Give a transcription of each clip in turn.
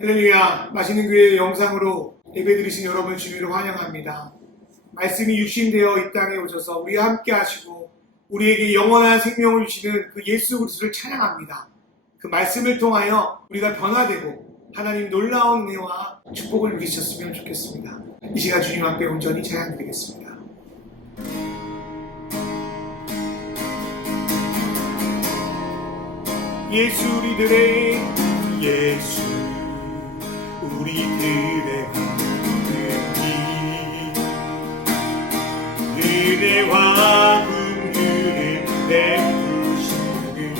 할렐루야. 맛있는 교회 영상으로 예배드리신 여러분 주님으로 환영합니다. 말씀이 육신되어 이 땅에 오셔서 우리와 함께 하시고 우리에게 영원한 생명을 주시는 그 예수 그리스도를 찬양합니다. 그 말씀을 통하여 우리가 변화되고 하나님 놀라운 은혜와 축복을 누리셨으면 좋겠습니다. 이 시간 주님 앞에 온전히 찬양드리겠습니다. 예수 우리들의 예수 우리들의 은혜와 긍휼을 베푸시는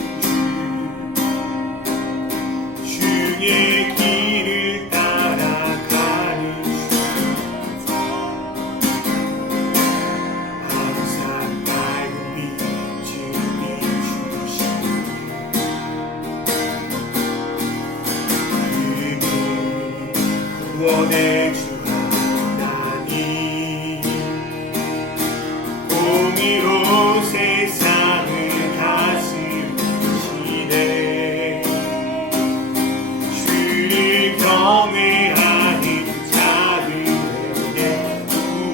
주 주의 길을 따라가는 주 항상 밝은 빛을 비추시는 구원의 주 하나님 공의로 세상을 다스리시네 주를 경외하는 자들에게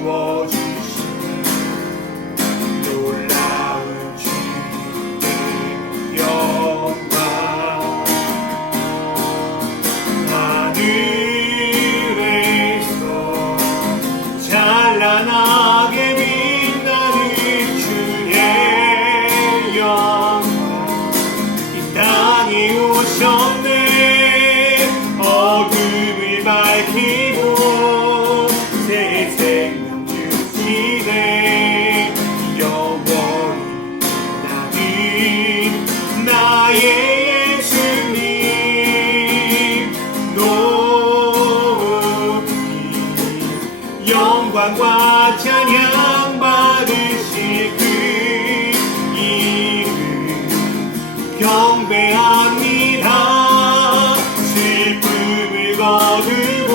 부어주시는 놀라운 주님의 영광 찬란하게 빛나는 주의 영광 이 땅에 오셨네 어둠을 밝히고 새 생명 주시네 영원히 나는 나의 예수님 영광과 찬양 받으실 그 이름 경배합니다. 슬픔을 거두고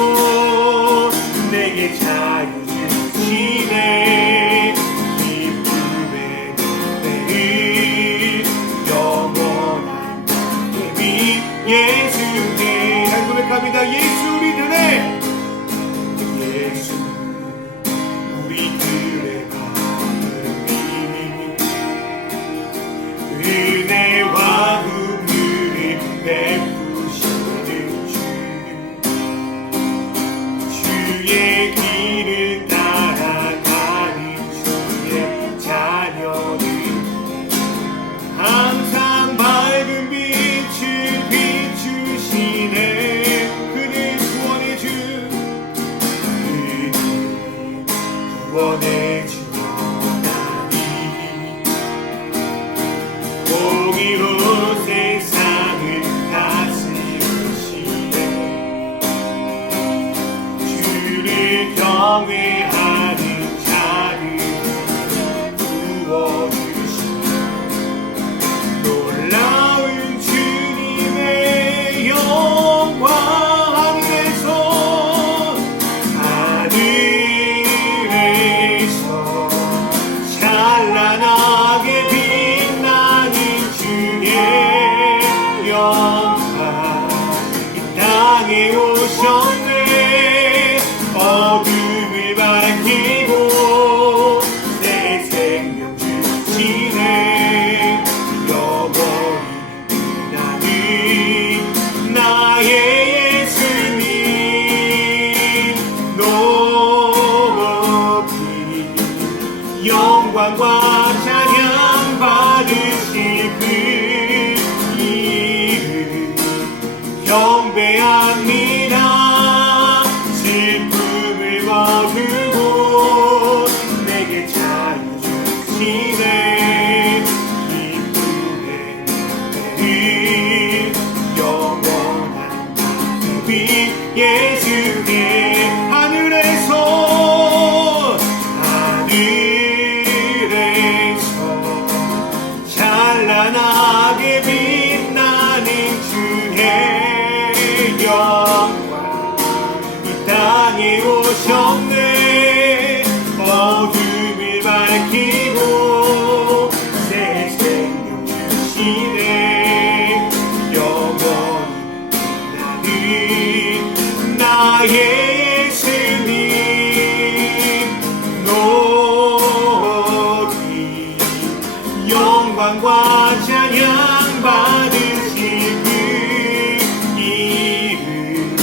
내게 자유 주시네 기쁨의 노래를 영원한 예비 예수께 잘 고백합니다. 예수 우리들의 예수 우리들의 하느님 은혜와 긍휼을 베푸시는 주 주의 길을 따라가는 주의 자녀들 항상 밝은 빛을 비추시네 그는 구원의 주 구원의 주 하나님 공의로 세상을 다스리시네 주를 경외하는 자를 부어주시네 놀라운 주님의 영광 찬란하게 빛나는 주의 영광 이 땅에 오셨네 어둠을 밝히고 새 생명 주시네 영원히 나는 나의 예수님 높이 영광과 찬양 받으실 그 이름 경배합니다. 슬픔을 거두고 내게 자유 주시네 기쁨의 노래를 영원한 빛 예수께 하늘에서 찬란하게 빛나는 주의 영광 이 땅에 오셨네 어둠을 밝히고 새 생명 주시네 영원히 나는 나의 예수님 높이 영광과 찬양 받으실 그 이름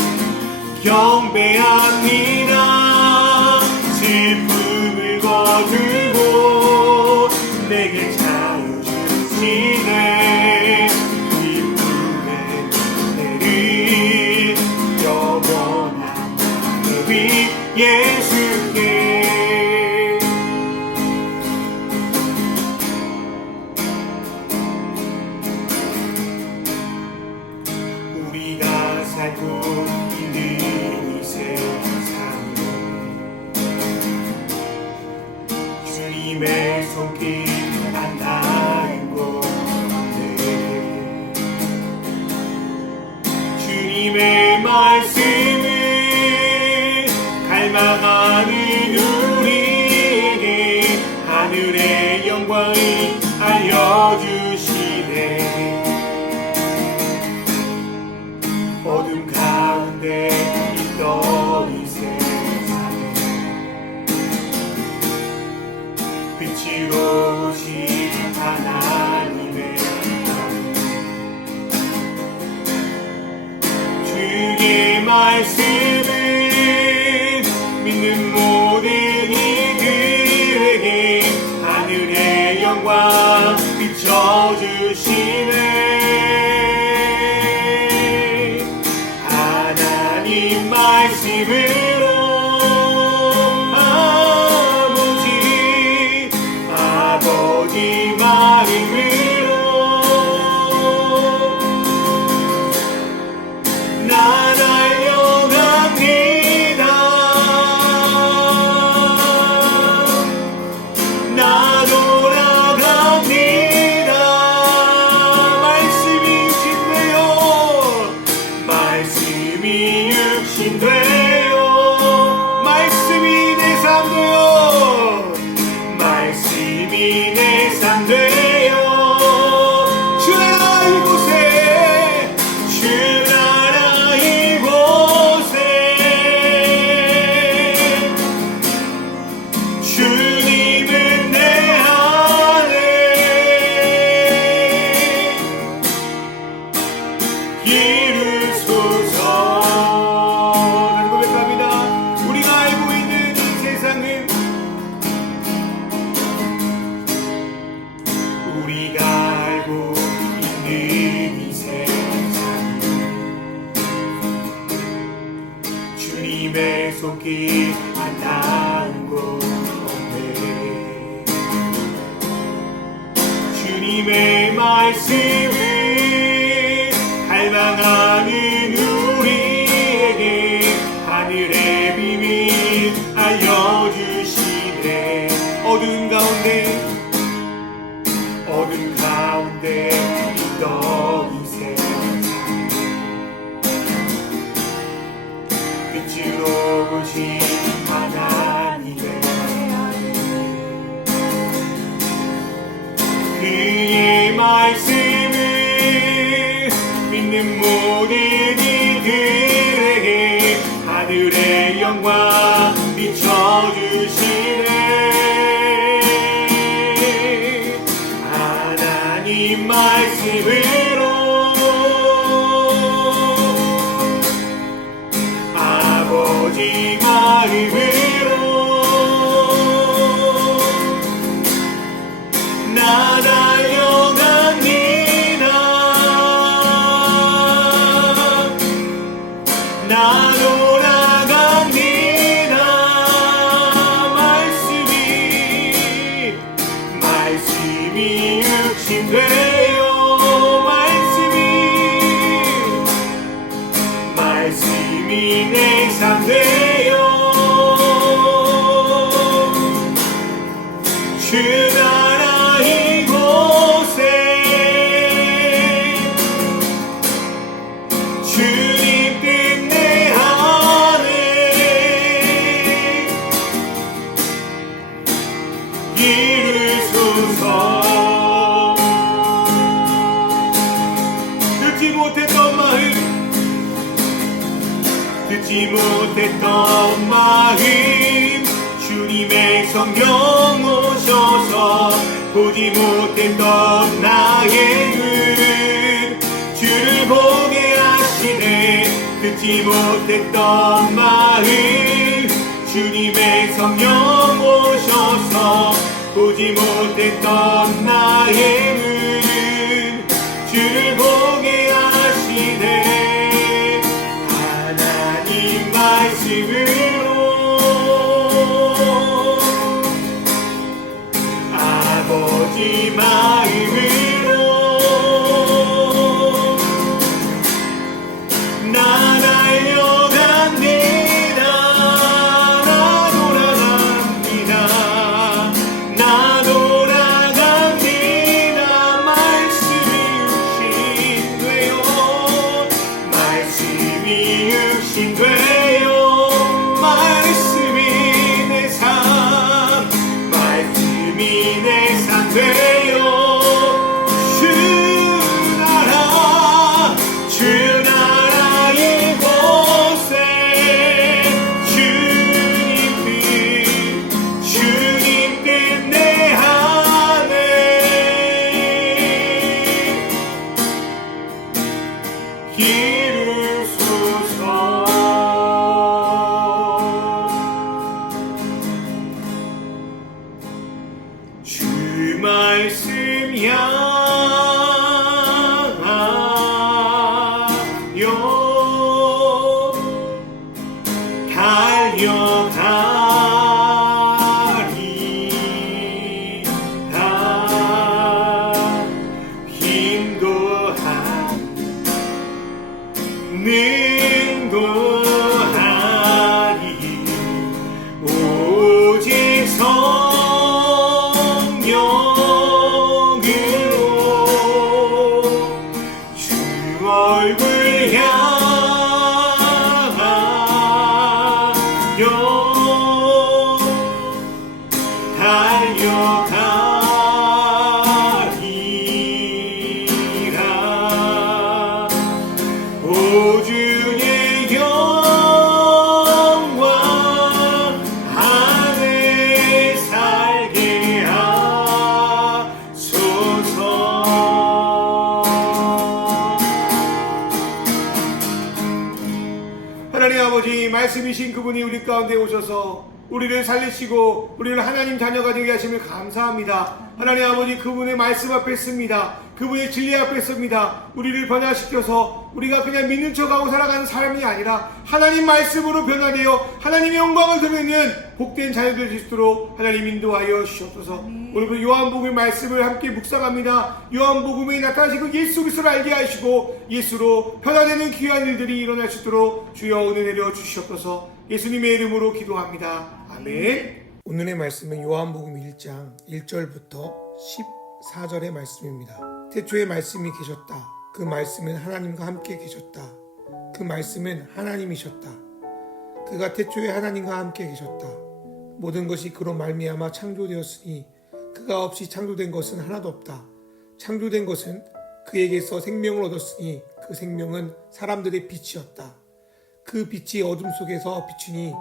경배합니다. 슬픔을 거두고 내게 자유 주시네. 기쁨의 은혜를 영원한 우리 예수께. 우리가 살고 있는 이 세상에 주님의 손길 안 닿은 곳에 주님의 말씀을 갈망하는 우리에게 하늘의 영광을 알려주시네. 어둠 가운데 있던 이 세상에 빛으로 오신 하나님의 영, 주의 말씀을 믿는 모든 이들에게 하늘의 영광 비춰주시네. 하나님 말씀으로 아버지 마음으로 나 달려갑니다. 나 돌아갑니다. 말씀이 육신되어 말씀이 육신되어 말씀이 내 삶 되어 말씀이 내 삶 되어 주 나라 이곳에 주 나라 이곳에 주님은 내 안에 이루소서. 나는 고백합니다. 우리가 알고 있는 이 세상은 우리가 알고 있는 이 세상 주님의 손길 안 닿은 곳 없네. 주님의 말씀을 갈망하는 우리에게 하늘의 비밀 알려주시네. 어두운 가운데 있던 이 세상 빛으로 오신 하나님의 그의 말씀을 믿는 모든 이들에게 하늘의 영광 비춰주시네. 하나님 말씀으로 아버지 마음으로 나 달려갑니다. 나 돌아갑니다. 말씀이 육신되어 말씀이 내 삶 되어 주 나라 이곳에 주님 뜻 내 안에 이루소서. 듣지 못했던 마음 듣지 듣지 못했던 마음 주님의 성령 오셔서 보지 못했던 나의 눈 주를 보게 하시네. 듣지 못했던 마음 주님의 성령 오셔서 보지 못했던 나의 눈 주를 보게 하시네. 하나님 말씀으로 아버지 마음으로 나 달려갑니다. 나 돌아갑니다. 나 돌아갑니다. 말씀이 육신되어 말씀이 육신되어 말씀이 내 삶 말씀이 내 삶 되어 주 나라의 곳에 주님 뜻 내 안에 이루소서. 주 말씀 향하여 달려가리다. 힘도 능도 하리 오직 성령으로 주 얼굴 향하여 달려가리라. 오 주의 영광 안에 살게 하소서. 하나님 아버지, 말씀이신 그분이 우리 가운데 오셔서 우리를 살리시고 우리를 하나님 자녀가 되게 하심을 감사합니다. 하나님 아버지, 그분의 말씀 앞에 씁니다. 그분의 진리 앞에 씁니다. 우리를 변화시켜서 우리가 그냥 믿는 척하고 살아가는 삶이 아니라 하나님 말씀으로 변화되어 하나님의 영광을 드리는 복된 자녀들 될 수 있도록 하나님 인도하여 주시옵소서. 오늘 요한복음 말씀을 함께 묵상합니다. 요한복음에 나타나시고 예수 그리스도를 알게 하시고 예수로 변화되는 귀한 일들이 일어날 수 있도록 주여 은혜 내려 주시옵소서. 예수님의 이름으로 기도합니다. 아멘. 오늘의 말씀은 요한복음 1장 1절부터 14절의 말씀입니다. 태초에 말씀이 계셨다. 그 말씀은 하나님과 함께 계셨다. 그 말씀은 하나님이셨다. 그가 태초에 하나님과 함께 계셨다. 모든 것이 그로 말미암아 창조되었으니 그가 없이 창조된 것은 하나도 없다. 창조된 것은 그에게서 생명을 얻었으니 그 생명은 사람들의 빛이었다. 그 빛이 어둠 속에서 비추니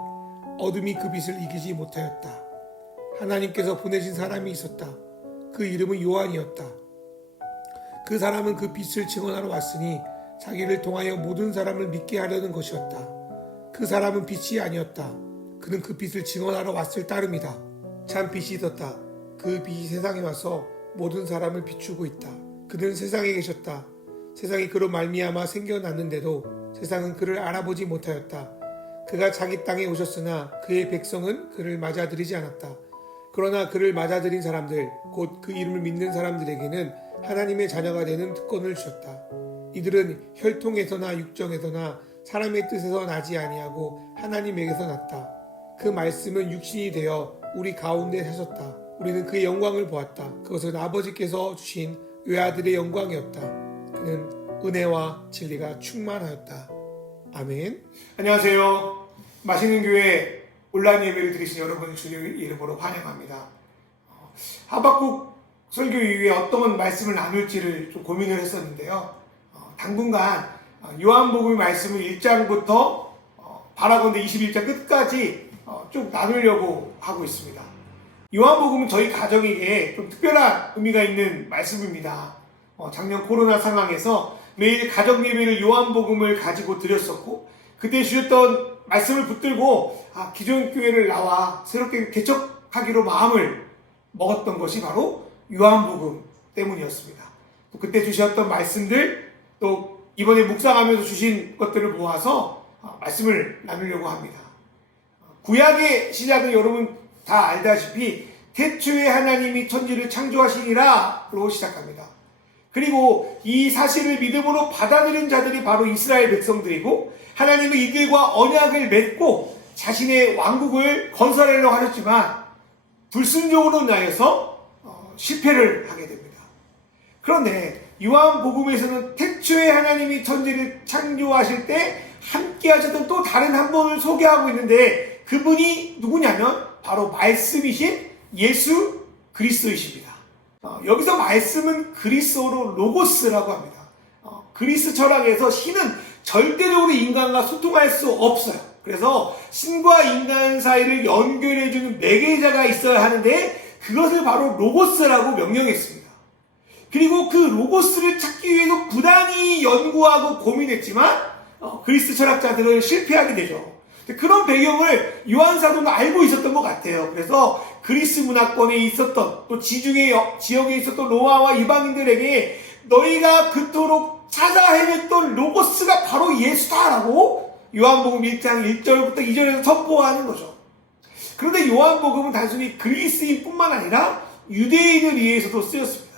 어둠이 그 빛을 이기지 못하였다. 하나님께서 보내신 사람이 있었다. 그 이름은 요한이었다. 그 사람은 그 빛을 증언하러 왔으니 자기를 통하여 모든 사람을 믿게 하려는 것이었다. 그 사람은 빛이 아니었다. 그는 그 빛을 증언하러 왔을 따름이다. 참 빛이 있었다. 그 빛이 세상에 와서 모든 사람을 비추고 있다. 그는 세상에 계셨다. 세상이 그로 말미암아 생겨났는데도 세상은 그를 알아보지 못하였다. 그가 자기 땅에 오셨으나 그의 백성은 그를 맞아들이지 않았다. 그러나 그를 맞아들인 사람들, 곧 그 이름을 믿는 사람들에게는 하나님의 자녀가 되는 특권을 주셨다. 이들은 혈통에서나 육정에서나 사람의 뜻에서 나지 아니하고 하나님에게서 났다. 그 말씀은 육신이 되어 우리 가운데 사셨다. 우리는 그의 영광을 보았다. 그것은 아버지께서 주신 외아들의 영광이었다. 그는 은혜와 진리가 충만하였다. 아멘. 안녕하세요. 맛있는 교회 온라인 예배를 드리신 여러분 주님의 이름으로 환영합니다. 하박국 설교 이후에 어떤 말씀을 나눌지를 좀 고민을 했었는데요. 당분간 요한복음 말씀을 1장부터 바라건대 21장 끝까지 쭉 나누려고 하고 있습니다. 요한복음은 저희 가정에게 좀 특별한 의미가 있는 말씀입니다. 작년 코로나 상황에서 매일 가정 예배를 요한복음을 가지고 드렸었고, 그때 주셨던 말씀을 붙들고 기존 교회를 나와 새롭게 개척하기로 마음을 먹었던 것이 바로 요한복음 때문이었습니다. 또 그때 주셨던 말씀들, 또 이번에 묵상하면서 주신 것들을 모아서 말씀을 나누려고 합니다. 구약의 시작은 여러분 다 알다시피 태초에 하나님이 천지를 창조하시니라로 시작합니다. 그리고 이 사실을 믿음으로 받아들인 자들이 바로 이스라엘 백성들이고, 하나님은 이들과 언약을 맺고 자신의 왕국을 건설하려고 하셨지만 불순종으로 인하여서 실패를 하게 됩니다. 그런데 요한복음에서는 태초에 하나님이 천지를 창조하실 때 함께 하셨던 또 다른 한 분을 소개하고 있는데, 그분이 누구냐면 바로 말씀이신 예수 그리스도이십니다. 여기서 말씀은 그리스어로 로고스라고 합니다. 그리스 철학에서 신은 절대적으로 인간과 소통할 수 없어요. 그래서 신과 인간 사이를 연결해주는 매개자가 있어야 하는데, 그것을 바로 로고스라고 명명했습니다. 그리고 그 로고스를 찾기 위해서 부단히 연구하고 고민했지만 그리스 철학자들은 실패하게 되죠. 그런 배경을 요한 사도는 알고 있었던 것 같아요. 그래서 그리스 문화권에 있었던, 또 지중해 지역에 있었던 로마와 이방인들에게 너희가 그토록 찾아 헤맸던 로고스가 바로 예수다라고 요한복음 1장 1절부터 2절에서 선포하는 거죠. 그런데 요한복음은 단순히 그리스인뿐만 아니라 유대인을 위해서도 쓰였습니다.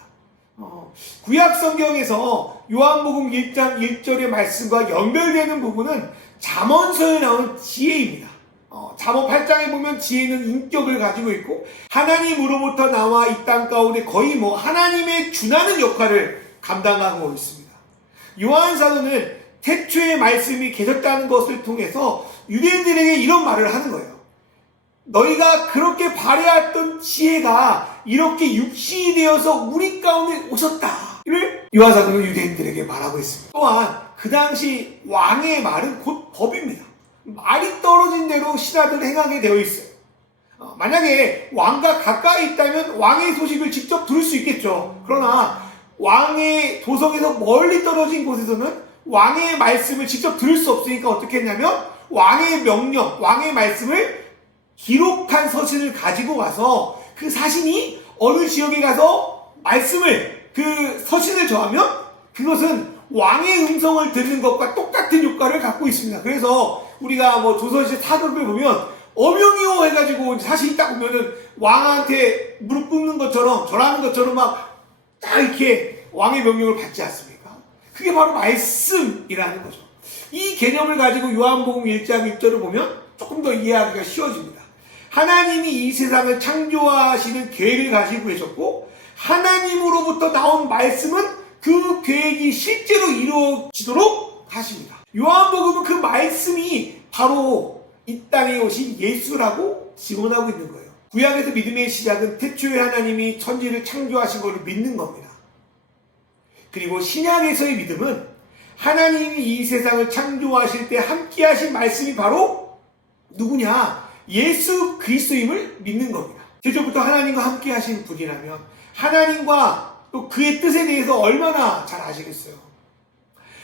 구약 성경에서 요한복음 1장 1절의 말씀과 연결되는 부분은 잠언서에 나오는 지혜입니다. 잠언 8장에 보면 지혜는 인격을 가지고 있고, 하나님으로부터 나와 이 땅 가운데 거의 하나님의 준하는 역할을 감당하고 있습니다. 요한 사도는 태초에 말씀이 계셨다는 것을 통해서 유대인들에게 이런 말을 하는 거예요. 너희가 그렇게 발휘했던 지혜가 이렇게 육신이 되어서 우리 가운데 오셨다를 요한 사도는 유대인들에게 말하고 있습니다. 또한 그 당시 왕의 말은 곧 법입니다. 말이 떨어진 대로 신하들 행하게 되어 있어요. 만약에 왕과 가까이 있다면 왕의 소식을 직접 들을 수 있겠죠. 그러나 왕의 도성에서 멀리 떨어진 곳에서는 왕의 말씀을 직접 들을 수 없으니까 어떻게 했냐면, 왕의 명령, 왕의 말씀을 기록한 서신을 가지고 와서 그 사신이 어느 지역에 가서 그 서신을 전하면 그것은 왕의 음성을 듣는 것과 똑같은 효과를 갖고 있습니다. 그래서 우리가 조선시대 사극을 보면 어명이요 해가지고 사실 딱 보면은 왕한테 무릎 꿇는 것처럼 절하는 것처럼 딱 이렇게 왕의 명령을 받지 않습니까? 그게 바로 말씀이라는 거죠. 이 개념을 가지고 요한복음 1장 1절을 보면 조금 더 이해하기가 쉬워집니다. 하나님이 이 세상을 창조하시는 계획을 가지고 계셨고, 하나님으로부터 나온 말씀은 그 계획이 실제로 이루어지도록 하십니다. 요한복음은 그 말씀이 바로 이 땅에 오신 예수라고 증언하고 있는 거예요. 구약에서 믿음의 시작은 태초에 하나님이 천지를 창조하신 것을 믿는 겁니다. 그리고 신약에서의 믿음은 하나님이 이 세상을 창조하실 때 함께 하신 말씀이 바로 누구냐? 예수 그리스도임을 믿는 겁니다. 제조부터 하나님과 함께 하신 분이라면 하나님과 또 그의 뜻에 대해서 얼마나 잘 아시겠어요?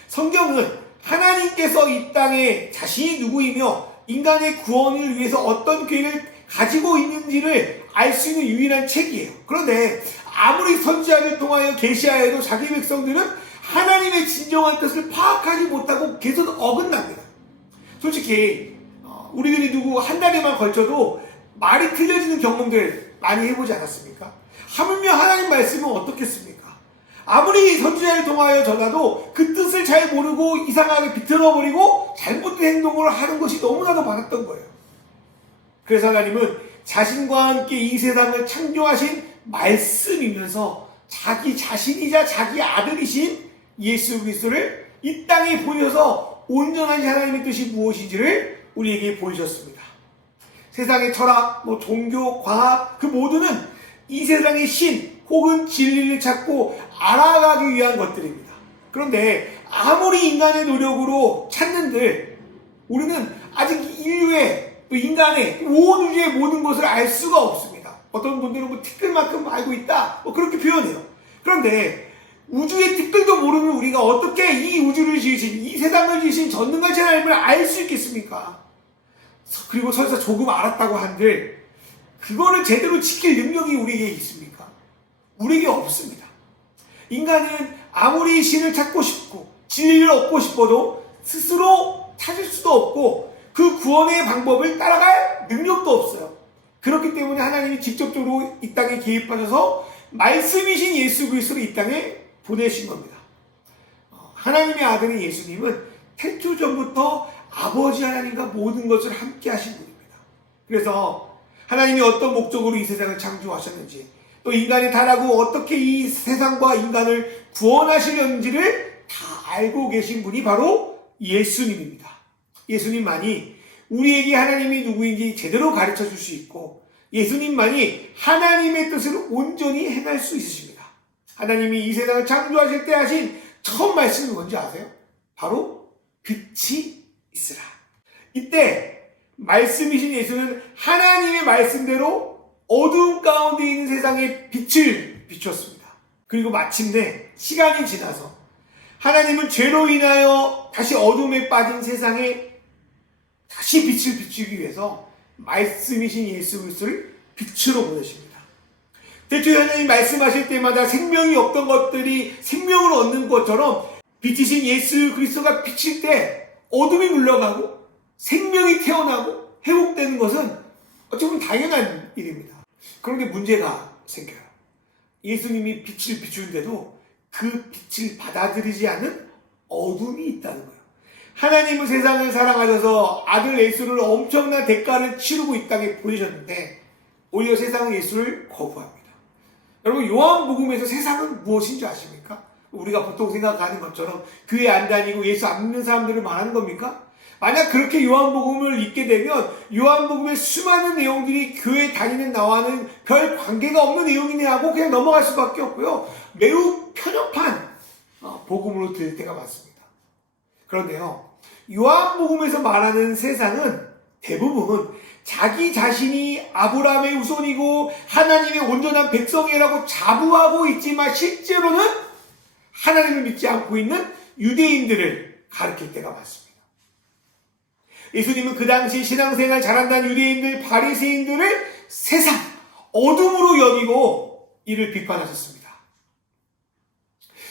성경은 하나님께서 이 땅에 자신이 누구이며 인간의 구원을 위해서 어떤 계획을 가지고 있는지를 알 수 있는 유일한 책이에요. 그런데 아무리 선지자를 통하여 계시하여도 자기 백성들은 하나님의 진정한 뜻을 파악하지 못하고 계속 어긋납니다. 솔직히 우리들이 한 달에만 걸쳐도 말이 틀려지는 경험들 많이 해보지 않았습니까? 하물며 하나님 말씀은 어떻겠습니까? 아무리 선지자를 통하여 전하도 그 뜻을 잘 모르고 이상하게 비틀어버리고 잘못된 행동을 하는 것이 너무나도 많았던 거예요. 그래서 하나님은 자신과 함께 이 세상을 창조하신 말씀이면서 자기 자신이자 자기 아들이신 예수 그리스도를 이 땅에 보여서 온전한 하나님의 뜻이 무엇인지를 우리에게 보여줬습니다. 세상의 철학, 종교, 과학 그 모두는 이 세상의 신 혹은 진리를 찾고 알아가기 위한 것들입니다. 그런데 아무리 인간의 노력으로 찾는들 우리는 아직 인류의 또 인간의 온 우주의 모든 것을 알 수가 없습니다. 어떤 분들은 뭐 티끌만큼 알고 있다 뭐 그렇게 표현해요. 그런데 우주의 티끌도 모르는 우리가 어떻게 이 우주를 지으신 이 세상을 지으신 전능하신 하나님을 알 수 있겠습니까? 그리고 설사 조금 알았다고 한들 그거를 제대로 지킬 능력이 우리에게 있습니까? 우리에게 없습니다. 인간은 아무리 신을 찾고 싶고 진리를 얻고 싶어도 스스로 찾을 수도 없고 그 구원의 방법을 따라갈 능력도 없어요. 그렇기 때문에 하나님이 직접적으로 이 땅에 개입하셔서 말씀이신 예수 그리스도를 이 땅에 보내신 겁니다. 하나님의 아들인 예수님은 태초 전부터 아버지 하나님과 모든 것을 함께 하신 분입니다. 그래서 하나님이 어떤 목적으로 이 세상을 창조하셨는지 또 인간이 타락하고 어떻게 이 세상과 인간을 구원하시려는지를 다 알고 계신 분이 바로 예수님입니다. 예수님만이 우리에게 하나님이 누구인지 제대로 가르쳐 줄 수 있고 예수님만이 하나님의 뜻을 온전히 행할 수 있으십니다. 하나님이 이 세상을 창조하실 때 하신 첫 말씀이 뭔지 아세요? 바로 빛이 있으라. 이때 말씀이신 예수는 하나님의 말씀대로 어두움 가운데 있는 세상에 빛을 비추었습니다. 그리고 마침내 시간이 지나서 하나님은 죄로 인하여 다시 어둠에 빠진 세상에 다시 빛을 비추기 위해서 말씀이신 예수 그리스도를 빛으로 보내십니다. 대초에 하나님 말씀하실 때마다 생명이 없던 것들이 생명을 얻는 것처럼 빛이신 예수 그리스도가 비칠 때 어둠이 물러가고 생명이 태어나고 회복되는 것은 어찌 보면 당연한 일입니다. 그런데 문제가 생겨요. 예수님이 빛을 비추는데도 그 빛을 받아들이지 않은 어둠이 있다는 거예요. 하나님은 세상을 사랑하셔서 아들 예수를 엄청난 대가를 치르고 이 땅에 보내셨는데 오히려 세상은 예수를 거부합니다. 여러분 요한복음에서 세상은 무엇인지 아십니까? 우리가 보통 생각하는 것처럼 교회 안 다니고 예수 안 믿는 사람들을 말하는 겁니까? 만약 그렇게 요한복음을 읽게 되면 요한복음의 수많은 내용들이 교회 다니는 나와는 별 관계가 없는 내용이네 하고 그냥 넘어갈 수밖에 없고요. 매우 편협한 복음으로 들릴 때가 많습니다. 그런데요. 요한복음에서 말하는 세상은 대부분 자기 자신이 아브라함의 후손이고 하나님의 온전한 백성이라고 자부하고 있지만 실제로는 하나님을 믿지 않고 있는 유대인들을 가르칠 때가 많습니다. 예수님은 그 당시 신앙생활 잘한다는 유대인들, 바리새인들을 세상, 어둠으로 여기고 이를 비판하셨습니다.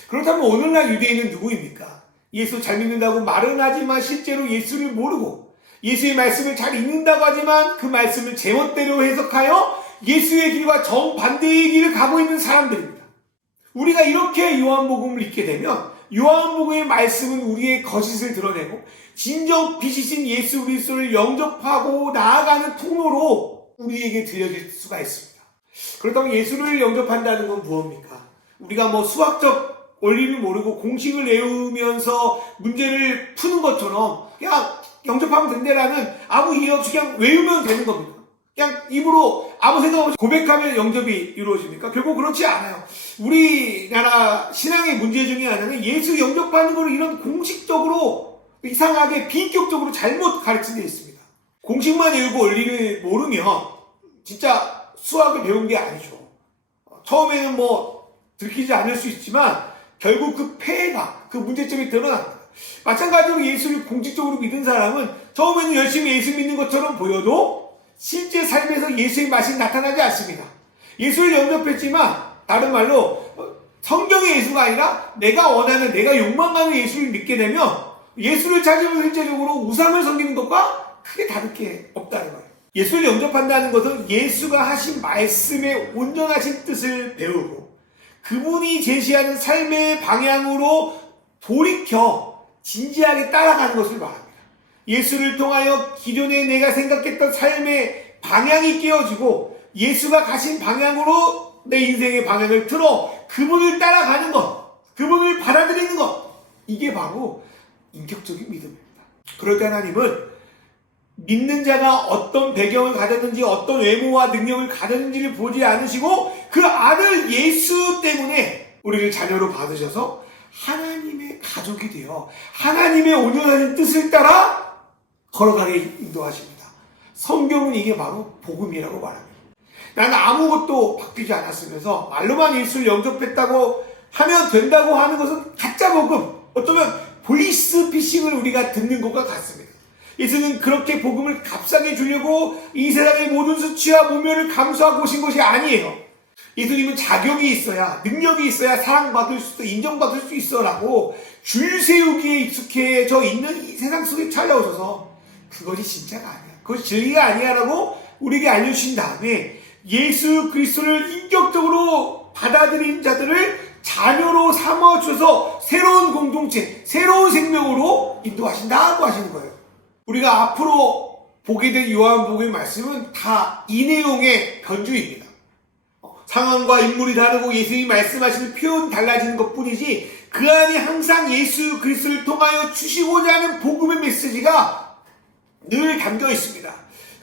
그렇다면 오늘날 유대인은 누구입니까? 예수 잘 믿는다고 말은 하지만 실제로 예수를 모르고 예수의 말씀을 잘 읽는다고 하지만 그 말씀을 제멋대로 해석하여 예수의 길과 정반대의 길을 가고 있는 사람들입니다. 우리가 이렇게 요한복음을 읽게 되면 요한복음의 말씀은 우리의 거짓을 드러내고 진정 빛이신 예수 그리스도를 영접하고 나아가는 통로로 우리에게 들려질 수가 있습니다. 그렇다면 예수를 영접한다는 건 무엇입니까? 우리가 뭐 수학적 원리를 모르고 공식을 외우면서 문제를 푸는 것처럼 그냥 영접하면 된다라는 아무 이해 없이 그냥 외우면 되는 겁니다. 그냥 입으로 아무 생각 없이 고백하면 영접이 이루어집니까? 결국 그렇지 않아요. 우리나라 신앙의 문제 중에 하나는 예수 영접하는 걸 이런 공식적으로 이상하게 비인격적으로 잘못 가르친 데 있습니다. 공식만 외우고 원리를 모르면 진짜 수학을 배운 게 아니죠. 처음에는 뭐 들키지 않을 수 있지만 결국 그 폐해가 그 문제점이 드러납니다. 마찬가지로 예수를 공식적으로 믿은 사람은 처음에는 열심히 예수 믿는 것처럼 보여도 실제 삶에서 예수의 맛이 나타나지 않습니다. 예수를 영접했지만 다른 말로 성경의 예수가 아니라 내가 원하는 내가 욕망하는 예수를 믿게 되면 예수를 찾으면 실제적으로 우상을 섬기는 것과 크게 다를 게 없다는 거예요. 예수를 영접한다는 것은 예수가 하신 말씀의 온전하신 뜻을 배우고 그분이 제시하는 삶의 방향으로 돌이켜 진지하게 따라가는 것을 말합니다. 예수를 통하여 기존에 내가 생각했던 삶의 방향이 깨어지고 예수가 가신 방향으로 내 인생의 방향을 틀어 그분을 따라가는 것, 그분을 받아들이는 것, 이게 바로 인격적인 믿음입니다. 그럴 때 하나님은 믿는 자가 어떤 배경을 가졌는지 어떤 외모와 능력을 가졌는지를 보지 않으시고 그 아들 예수 때문에 우리를 자녀로 받으셔서 하나님의 가족이 되어 하나님의 온전한 뜻을 따라 걸어가게 인도하십니다. 성경은 이게 바로 복음이라고 말합니다. 나는 아무것도 바뀌지 않았으면서 말로만 예수를 영접했다고 하면 된다고 하는 것은 가짜 복음, 어쩌면 보이스피싱을 우리가 듣는 것과 같습니다. 예수는 그렇게 복음을 값싸게 주려고 이 세상의 모든 수치와 모멸을 감수하고 오신 것이 아니에요. 예수님은 자격이 있어야, 능력이 있어야 사랑받을 수 있어, 인정받을 수 있어라고 줄 세우기에 익숙해져 있는 이 세상 속에 찾아오셔서 그것이 진짜가 아니야, 그것이 진리가 아니야라고 우리에게 알려주신 다음에 예수 그리스도를 인격적으로 받아들인 자들을 자녀로 삼아주셔서 새로운 공동체, 새로운 생명으로 인도하신다고 하시는 거예요. 우리가 앞으로 보게 될 요한복음의 말씀은 다 이 내용의 변주입니다. 상황과 인물이 다르고 예수님이 말씀하시는 표현 달라지는 것뿐이지 그 안에 항상 예수 그리스도를 통하여 주시고자 하는 복음의 메시지가 늘 담겨 있습니다.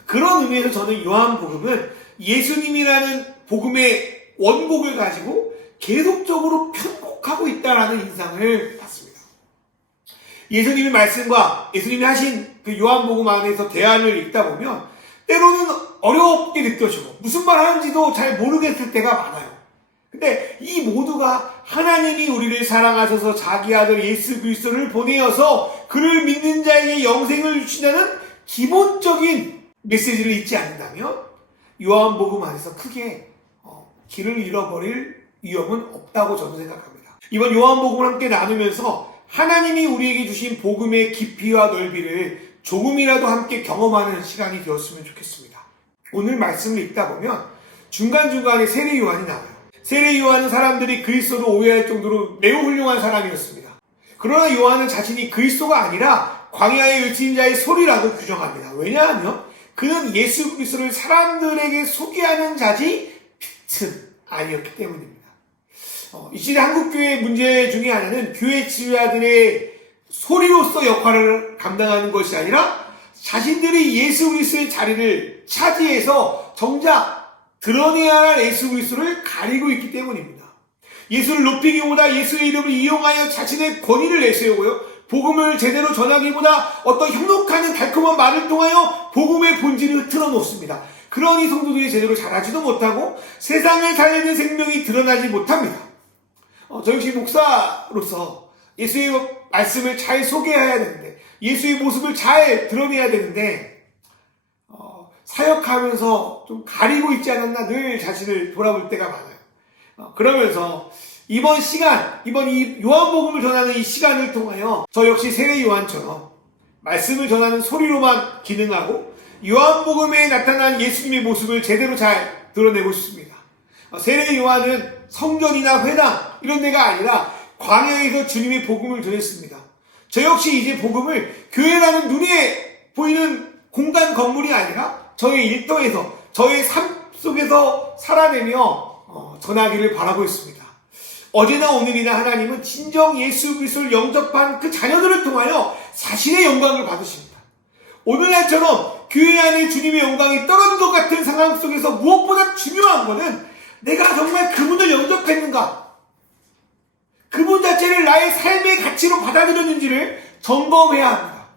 그런 의미에서 저는 요한복음은 예수님이라는 복음의 원곡을 가지고 계속적으로 편곡하고 있다는 인상을 받습니다. 예수님의 말씀과 예수님이 하신 그 요한복음 안에서 대안을 읽다 보면 때로는 어렵게 느껴지고 무슨 말 하는지도 잘 모르겠을 때가 많아요. 근데 이 모두가 하나님이 우리를 사랑하셔서 자기 아들 예수 그리스도를 보내어서 그를 믿는 자에게 영생을 주시다는 기본적인 메시지를 잊지 않는다면 요한복음 안에서 크게 길을 잃어버릴 위험은 없다고 저는 생각합니다. 이번 요한복음을 함께 나누면서 하나님이 우리에게 주신 복음의 깊이와 넓이를 조금이라도 함께 경험하는 시간이 되었으면 좋겠습니다. 오늘 말씀을 읽다 보면 중간중간에 세례 요한이 나와요. 세례 요한은 사람들이 그리스도를 오해할 정도로 매우 훌륭한 사람이었습니다. 그러나 요한은 자신이 그리스도가 아니라 광야에 외친 자의 소리라고 규정합니다. 왜냐하면 그는 예수 그리스도를 사람들에게 소개하는 자지 빛은 아니었기 때문입니다. 이 시대 한국교회의 문제 중에 하나는 교회 지도자들의 소리로서 역할을 감당하는 것이 아니라 자신들이 예수 그리스도의 자리를 차지해서 정작 드러내야 할 예수 그리스도를 가리고 있기 때문입니다. 예수를 높이기보다 예수의 이름을 이용하여 자신의 권위를 내세우고요, 복음을 제대로 전하기보다 어떤 현혹하는 달콤한 말을 통하여 복음의 본질을 틀어놓습니다. 그러니 성도들이 제대로 자라지도 못하고 세상을 살리는 생명이 드러나지 못합니다. 저 역시 목사로서 예수의 말씀을 잘 소개해야 되는데, 예수의 모습을 잘 드러내야 되는데 사역하면서 좀 가리고 있지 않았나 늘 자신을 돌아볼 때가 많아요. 그러면서 이번 이 요한복음을 전하는 이 시간을 통하여 저 역시 세례 요한처럼 말씀을 전하는 소리로만 기능하고 요한복음에 나타난 예수님의 모습을 제대로 잘 드러내고 싶습니다. 세례 요한은 성전이나 회당 이런 데가 아니라 광야에서 주님의 복음을 전했습니다. 저 역시 이제 복음을 교회라는 눈에 보이는 공간 건물이 아니라 저의 일터에서, 저의 삶 속에서 살아내며 전하기를 바라고 있습니다. 어제나 오늘이나 하나님은 진정 예수 그리스도를 영접한 그 자녀들을 통하여 자신의 영광을 받으십니다. 오늘날처럼 교회 안에 주님의 영광이 떨어진 것 같은 상황 속에서 무엇보다 중요한 것은 내가 정말 그분을 영접했는가, 그분 자체를 나의 삶의 가치로 받아들였는지를 점검해야 합니다.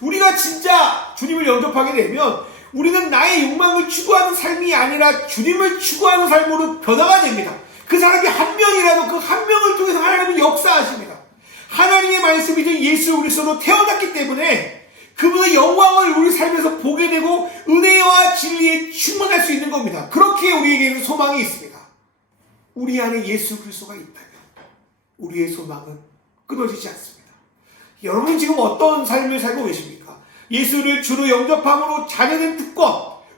우리가 진짜 주님을 영접하게 되면 우리는 나의 욕망을 추구하는 삶이 아니라 주님을 추구하는 삶으로 변화가 됩니다. 그 사람이 한 명이라도 그 한 명을 통해서 하나님은 역사하십니다. 하나님의 말씀이신 예수 그리스도로 태어났기 때문에 그분의 영광을 우리 삶에서 보게 되고 은혜와 진리에 충만할 수 있는 겁니다. 그렇게 우리에게는 소망이 있습니다. 우리 안에 예수 그리스도가 있다면 우리의 소망은 끊어지지 않습니다. 여러분 지금 어떤 삶을 살고 계십니까? 예수를 주로 영접함으로 자녀된 특권,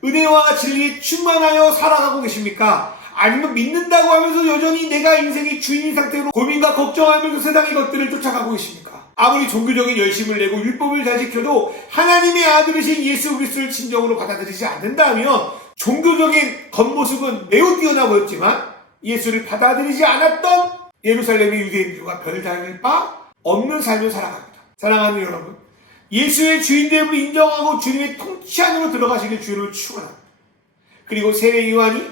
은혜와 진리에 충만하여 살아가고 계십니까? 아니면 믿는다고 하면서 여전히 내가 인생의 주인인 상태로 고민과 걱정하면서 세상의 것들을 쫓아가고 계십니까? 아무리 종교적인 열심을 내고 율법을 잘 지켜도 하나님의 아들이신 예수 그리스도를 진정으로 받아들이지 않는다면 종교적인 겉모습은 매우 뛰어나 보였지만 예수를 받아들이지 않았던 예루살렘의 유대인들과 별 다를 바 없는 삶을 살아갑니다. 사랑하는 여러분, 예수의 주인됨을 인정하고 주님의 통치 안으로 들어가시길 주를 축원합니다. 그리고 세례 요한이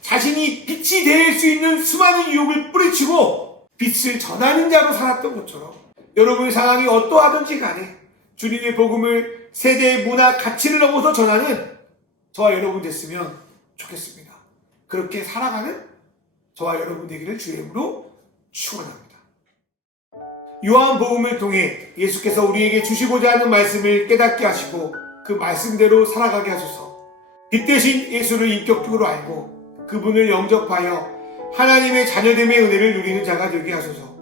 자신이 빛이 될 수 있는 수많은 유혹을 뿌리치고 빛을 전하는 자로 살았던 것처럼 여러분의 상황이 어떠하든지 간에 주님의 복음을 세대의 문화 가치를 넘어서 전하는 저와 여러분 됐으면 좋겠습니다. 그렇게 살아가는 저와 여러분 되기를 주의 이름으로 축원합니다. 요한복음을 통해 예수께서 우리에게 주시고자 하는 말씀을 깨닫게 하시고 그 말씀대로 살아가게 하소서. 빛 대신 예수를 인격적으로 알고 그분을 영접하여 하나님의 자녀됨의 은혜를 누리는 자가 되게 하소서.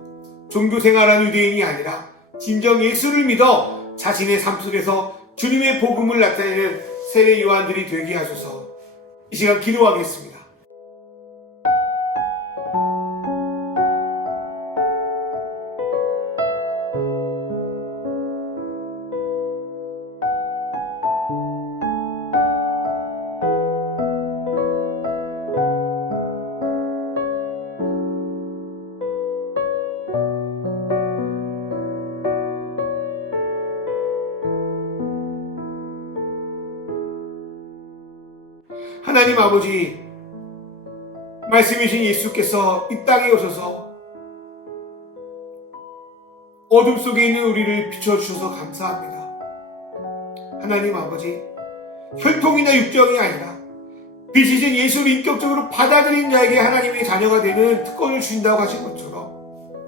종교생활한 유대인이 아니라 진정 예수를 믿어 자신의 삶 속에서 주님의 복음을 나타내는 세례 요한들이 되게 하소서. 이 시간 기도하겠습니다. 하나님 아버지, 말씀이신 예수께서 이 땅에 오셔서 어둠 속에 있는 우리를 비춰주셔서 감사합니다. 하나님 아버지, 혈통이나 육정이 아니라 빛이신 예수를 인격적으로 받아들인 자에게 하나님의 자녀가 되는 특권을 주신다고 하신 것처럼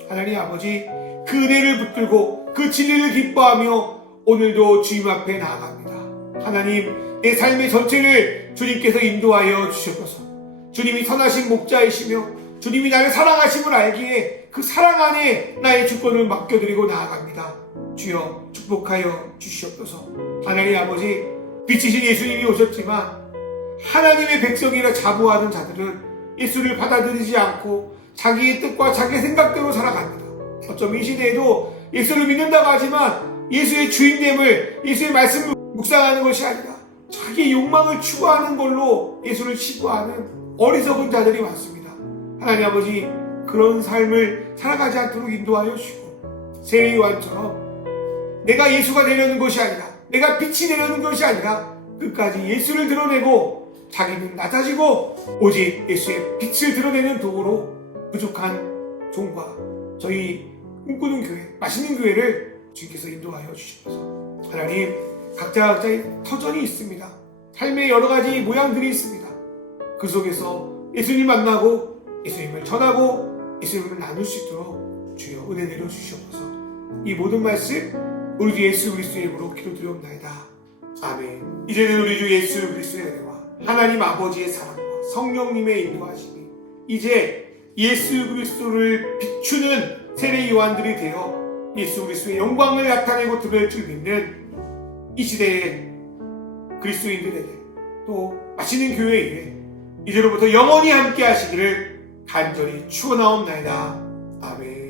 하나님 아버지, 그 은혜를 붙들고 그 진리를 기뻐하며 오늘도 주님 앞에 나아갑니다. 하나님, 내 삶의 전체를 주님께서 인도하여 주시옵소서. 주님이 선하신 목자이시며 주님이 나를 사랑하심을 알기에 그 사랑 안에 나의 주권을 맡겨드리고 나아갑니다. 주여 축복하여 주시옵소서. 하나님 아버지, 빛이신 예수님이 오셨지만 하나님의 백성이라 자부하는 자들은 예수를 받아들이지 않고 자기의 뜻과 자기의 생각대로 살아갑니다. 어쩌면 이 시대에도 예수를 믿는다고 하지만 예수의 주인됨을, 예수의 말씀을 묵상하는 것이 아니라 자기의 욕망을 추구하는 걸로 예수를 치부하는 어리석은 자들이 많습니다. 하나님 아버지, 그런 삶을 살아가지 않도록 인도하여 주시고 세례 요한처럼 내가 예수가 되려는 것이 아니라, 내가 빛이 되려는 것이 아니라 끝까지 예수를 드러내고 자기는 낮아지고 오직 예수의 빛을 드러내는 도구로 부족한 종과 저희 꿈꾸는 교회, 맛있는 교회를 주님께서 인도하여 주시옵소서. 하나님, 각자의 터전이 있습니다. 삶의 여러 가지 모양들이 있습니다. 그 속에서 예수님 만나고 예수님을 전하고 예수님을 나눌 수 있도록 주여 은혜 내려 주시옵소서. 이 모든 말씀 우리 주 예수 그리스도의 이름으로 기도드리옵나이다. 아멘. 이제는 우리 주 예수 그리스도의 은혜와 하나님 아버지의 사랑과 성령님의 인도하심이 이제 예수 그리스도를 비추는 세례 요한들이 되어 예수 그리스도의 영광을 나타내고 드러낼 줄 믿는 이 시대의 그리스도인들에게 또 맛있는 교회에 이제로부터 영원히 함께 하시기를 간절히 축원하옵나이다. 아멘.